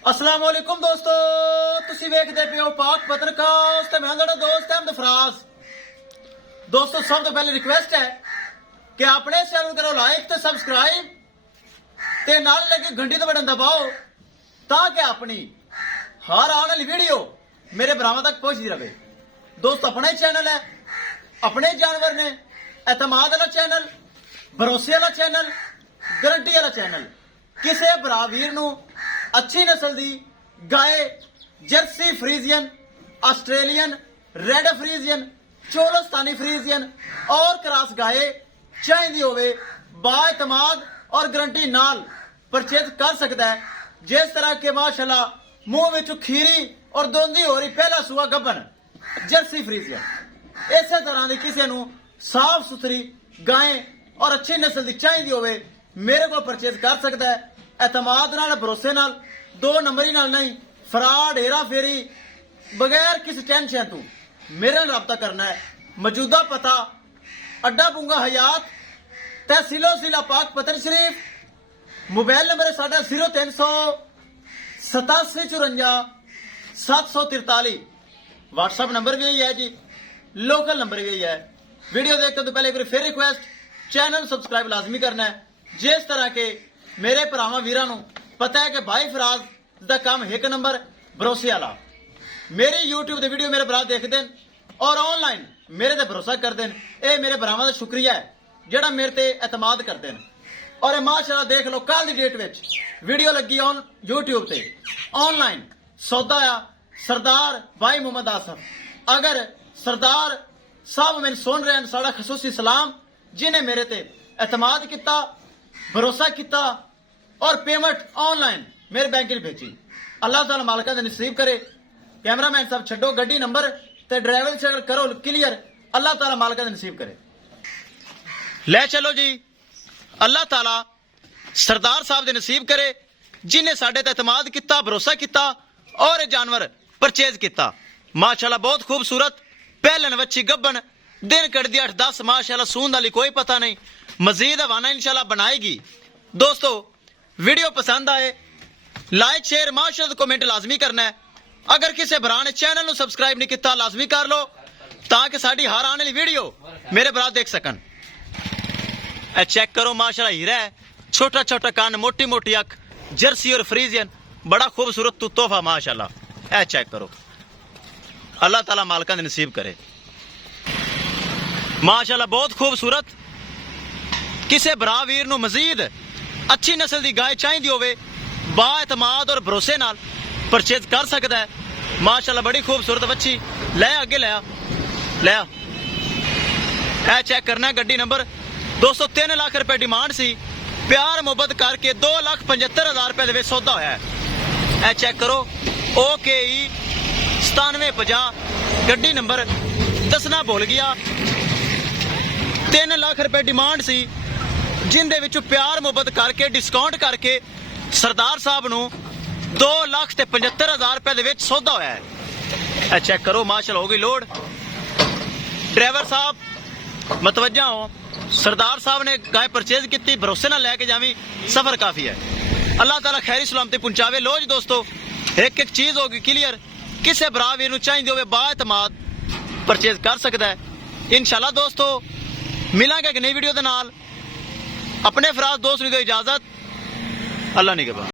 अस्सलाम वालेकुम दोस्तों, तुसी वेखदे पे हो पाक पत्रकार ते मैं तुहाडा दोस्त अहमद फराज। दोस्तों सब तो पहले रिक्वेस्ट है कि अपने चैनल करो लाइक ते सब्सक्राइब ते नाल लगे घंटी ते बटन दबाओ ताकि अपनी हर आने वाली वीडियो मेरे भरावां तक पहुंचती रहे। दोस्त अपना ही चैनल है, अपने जानवर ने, एतमाद वाला चैनल, भरोसे वाला चैनल, गारंटी वाला चैनल। किसी भरा वीर नूं अच्छी नस्ल दी गाय Jersey Friesian, Australian, red Friesian, Cholistani Friesian और क्रॉस गाय चाहिए होवे बाएतमाद और गारंटी नाल परचेज कर सकता है। जिस तरह के माशाल्लाह मुंह विच खीरी और दोंदी हो रही पहला सूआ गब्बन जर्सी फ्रीजियन, इस तरह की किसी नूं साफ सुथरी गाय और अच्छी नस्ल की चाहिए होवे मेरे को परचेज कर सकता है। एतमाद नाल, भरोसे नाल, दो नंबरी नाल नहीं, फराड हेरा फेरी बगैर किसी टेंशन तू मेरे नाल राबता करना है। मौजूदा पता अड्डा बुंगा हयात, तहसीलो जिला पाक पतन शरीफ। मोबाइल नंबर है साडा 0300 87 54 743। व्हाट्सएप नंबर भी यही है जी, लोकल नंबर भी यही है। वीडियो देखते तो पहले एक बार फिर रिक्वेस्ट, चैनल सब्सक्राइब लाजमी करना है। जिस तरह के मेरे भरावां वीरां नूं पता है कि भाई फराज दा काम एक नंबर भरोसे वाला। मेरी यूट्यूब की वीडियो मेरे भरा देखते हैं और ऑनलाइन मेरे ते भरोसा करते हैं। ये मेरे भरावां दा शुक्रिया है जिहड़ा मेरे ते एतमाद करते हैं। और ये माशाल्लाह देख लो कल की डेट विच वीडियो लगी ऑन यूट्यूब ते ऑनलाइन सौदा आ सरदार भाई मोहम्मद आसफ। अगर सरदार साहब मैंने सुन रहे हैं, साड़ा खसूसी सलाम, जिन्हें मेरे ते एतमाद किया, भरोसा किया और पेमेंट ऑनलाइन मेरे बैंक में भेजी। अल्लाह ताला मालिका दे नसीब करे। कैमरामैन साहब छड्डो गड्डी नंबर ते ड्राइवर से करो क्लियर। अल्लाह ताला मालिका दे नसीब करे। ले चलो जी, अल्लाह ताला सरदार साहब दे नसीब करे जिन्हें साडे ते एतमाद किया, भरोसा किया और जानवर परचेज किया। माशाल्लाह बहुत खूबसूरत पहलन वच्छी गब्बन, दिन कटदी 8-10 माशाल्लाह, सूंद वाली कोई पता नहीं। मजीद हवाना इंशाल्लाह बनाएगी। दोस्तों वीडियो पसंद आए लाइक शेयर माशाल्लाह कमेंट लाजमी करना है। अगर किसी भरा ने चैनल को सब्सक्राइब नहीं किया लाजमी कर लो ताकि साडी हर आने वाली वीडियो मेरे भरा देख सकन। ए चेक करो माशाल्लाह हीरा है, छोटा छोटा कान, मोटी मोटी अख, जर्सी और फ्रीजियन, बड़ा खूबसूरत तोहफा माशाल्लाह। ए चेक करो, अल्लाह ताला मालिका ने नसीब करे। माशाल्लाह बहुत खूबसूरत। किसी भरा वीर नूं मजीद अच्छी नस्ल की गाय चाहिए होवे बाएतमाद और भरोसे नाल परचेज कर सकता है। माशाल्लाह बड़ी खूबसूरत बच्ची। ले अगे ले आ, ए चेक करना है गड्डी नंबर। दोस्तों 3 लाख रुपए डिमांड सी, प्यार मुहब्बत करके 2,75,000 रुपए दे सौदा होया है। ए चेक करो, OKE 9750 गड्डी नंबर, दसना भूल गया। 3 लाख रुपए डिमांड सी जिंदे विचों प्यार मुहब्बत करके डिस्काउंट करके सरदार साहब नूं 2,75,000 रुपए दे विच सौदा होया है। ए चेक करो माशाल्लाह हो गई लोड। ड्राइवर साहब मतवज्जा हो, सरदार साहब ने गाय परचेज की, भरोसे नाल लैके जावी, सफर काफी है। अल्लाह ताला खैरी सलामती पहुंचावे। लो जी दोस्तों एक एक चीज होगी क्लियर। किसी भरा वीर नूं चाहिए होवे बाएतमाद परचेज कर सकता है। इंशाल्लाह दोस्तों मिलांगे एक नई वीडियो दे नाल। अपने फराज दोस्त नूं दो इजाजत, अल्लाह निगहबान।